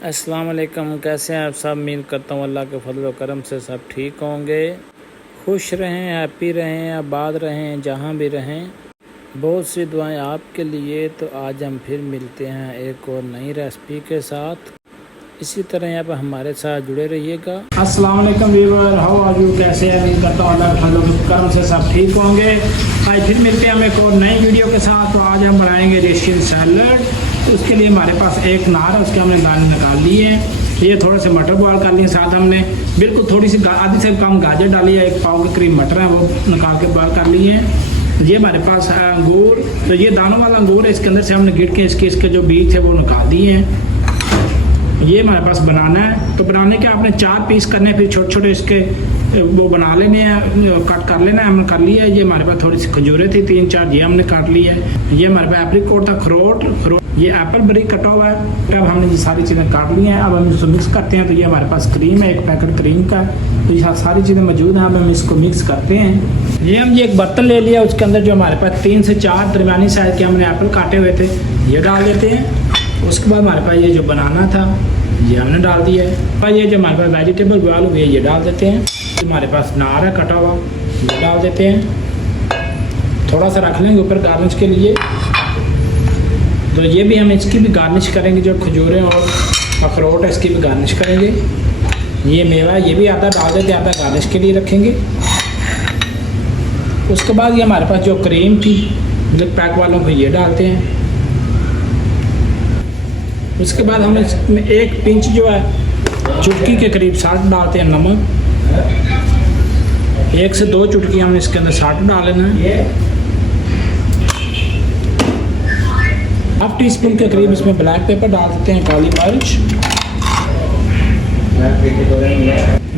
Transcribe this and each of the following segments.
अस्सलाम वालेकुम। कैसे हैं आप सब? उम्मीद करता हूँ अल्लाह के फजल व करम से सब ठीक होंगे, खुश रहें, हैप्पी रहें, आबाद रहें, जहाँ भी रहें। बहुत सी दुआएं आपके लिए। तो आज हम फिर मिलते हैं एक और नई रेसिपी के साथ। इसी तरह आप हमारे साथ जुड़े रहिएगा। अस्सलाम वालेकुम व्यूअर, हाउ आर यू? कैसे हैं? उम्मीद करता हूँ अल्लाह के फजल व करम से सब ठीक होंगे। आज फिर मिलते हैं हम एक और नई वीडियो के साथ। तो आज हम बनाएंगे रेशियन सैलड। तो उसके लिए हमारे पास एक नार है, उसके हमने दाने निकाल लिए हैं। ये थोड़े से मटर बॉयल कर लिए, साथ हमने बिल्कुल थोड़ी सी आधी से कम गाजर डाली है, 1 पाव के करीब मटर है वो निकाल के बॉयल कर लिए हैं। ये हमारे पास है अंगूर, तो ये दानों वाला अंगूर है, इसके अंदर से हमने गिर के इसके जो बीज थे वो निकाल दिए हैं। ये हमारे पास बनाना है, तो बनाने के आपने 4 पीस करने हैं, फिर छोटे छोटे इसके वो बना लेने हैं, कट कर लेना है। हमने कर लिया है। ये हमारे पास थोड़ी सी खजूरें थी 3-4, ये हमने काट लिया है। ये हमारे पास एप्रिकॉट था, अखरोट, ये एप्पल ब्रिक कटा हुआ है। अब हमने ये सारी चीज़ें काट ली हैं। अब हम इसको मिक्स करते हैं। तो ये हमारे पास क्रीम है, 1 पैकेट क्रीम का। तो ये सारी चीज़ें मौजूद हैं। अब हम इसको मिक्स करते हैं। ये हम एक बर्तन ले लिया, उसके अंदर जो हमारे पास 3 से 4 दरमियानी साइज के हमने एप्पल काटे हुए थे ये डाल देते हैं। उसके बाद हमारे पास ये जो बनाना था ये हमने डाल दिया है। और ये जो हमारे पास वेजिटेबल बॉयल हुई है ये डाल देते हैं। हमारे पास नार है कटा हुआ, ये डाल देते हैं। थोड़ा सा रख लेंगे ऊपर गार्निश के लिए। तो ये भी हम इसकी भी गार्निश करेंगे, जो खजूरें और अखरोट है इसकी भी गार्निश करेंगे। ये मेवा ये भी आधा डाल देते हैं, आधा गार्निश के लिए रखेंगे। उसके बाद ये हमारे पास जो क्रीम थी मिल्क पैक वालों को ये डालते हैं। उसके बाद हम इसमें 1 पिंच जो है चुटकी के करीब साल्ट डालते हैं, नमक 1 से 2 चुटकी हमने इसके अंदर साल्ट डाल लेना है। 1/2 टीस्पून के करीब इसमें ब्लैक पेपर डाल देते हैं, काली मिर्च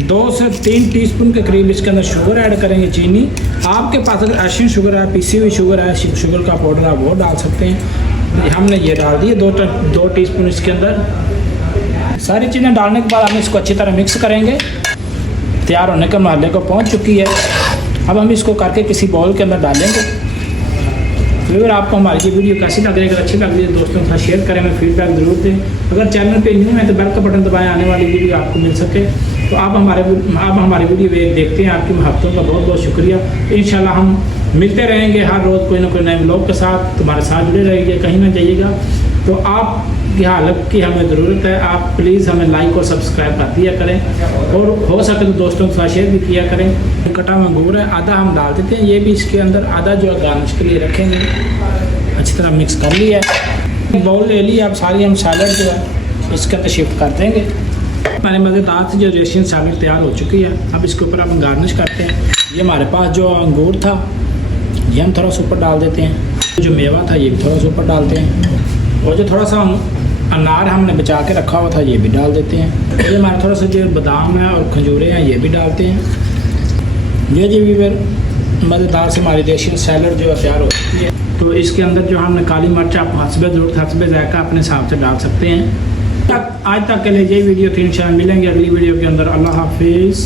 2 से 3 टीस्पून के करीब इसके अंदर शुगर ऐड करेंगे, चीनी। आपके पास अगर एशियन शुगर है, पीसी हुई शुगर है, शुगर का पाउडर है वो डाल सकते हैं। हमने ये डाल दिए 2 टीस्पून इसके अंदर। सारी चीज़ें डालने के बाद हम इसको अच्छी तरह मिक्स करेंगे। तैयार होने के मरहले को पहुंच चुकी है। अब हम इसको करके किसी बाउल के अंदर डालेंगे। तो अगर आपको हमारी ये वीडियो कैसी लग रही है, अगर अच्छी लग रही है दोस्तों के साथ शेयर करें, हमें फीडबैक ज़रूर दें। अगर चैनल पे न्यू है तो बेल का बटन दबाएं, आने वाली वीडियो आपको मिल सके। तो आप हमारी वीडियो देखते हैं, आपकी महत्वों का बहुत बहुत शुक्रिया। इंशाल्लाह हम मिलते रहेंगे हर रोज़ कोई ना कोई नए व्लॉग के साथ। तुम्हारे साथ जुड़े रहिए, कहीं ना जाइएगा। तो आपकी हालत की हमें ज़रूरत है, आप प्लीज़ हमें लाइक और सब्सक्राइब कर दिया करें, और हो सके तो दोस्तों के साथ शेयर भी किया करें। कटा हुआ अंगूर है, आधा हम डाल देते हैं, ये भी इसके अंदर, आधा जो है गार्निश के लिए रखेंगे। अच्छी तरह मिक्स कर लिया है, बाउल ले लिया। अब सारी हम सैलड जो है इसके अंदर शिफ्ट कर देंगे। हमारे मज़ेदार से जो रेशियन सैलड तैयार हो चुकी है, अब इसके ऊपर हम गार्निश करते हैं। ये हमारे पास जो अंगूर था ये हम थोड़ा सा ऊपर डाल देते हैं, जो मेवा था ये भी थोड़ा सा ऊपर डालते हैं, और जो थोड़ा सा अनार हमने बचा के रखा हुआ था ये भी डाल देते हैं। ये हमारे थोड़ा सा जो बादाम है और खजूरें हैं ये भी डालते हैं। ये जी फिर मज़ेदार से हमारी रेशियन सैलड जो है तैयार हो चुकी है। तो इसके अंदर जो हमने काली मिर्च आप हस्बे ज़ायक़ा अपने हिसाब से डाल सकते हैं। आज तक के लिए ये वीडियो थी। इंशाल्लाह मिलेंगे अगली वीडियो के अंदर। अल्लाह हाफिज़।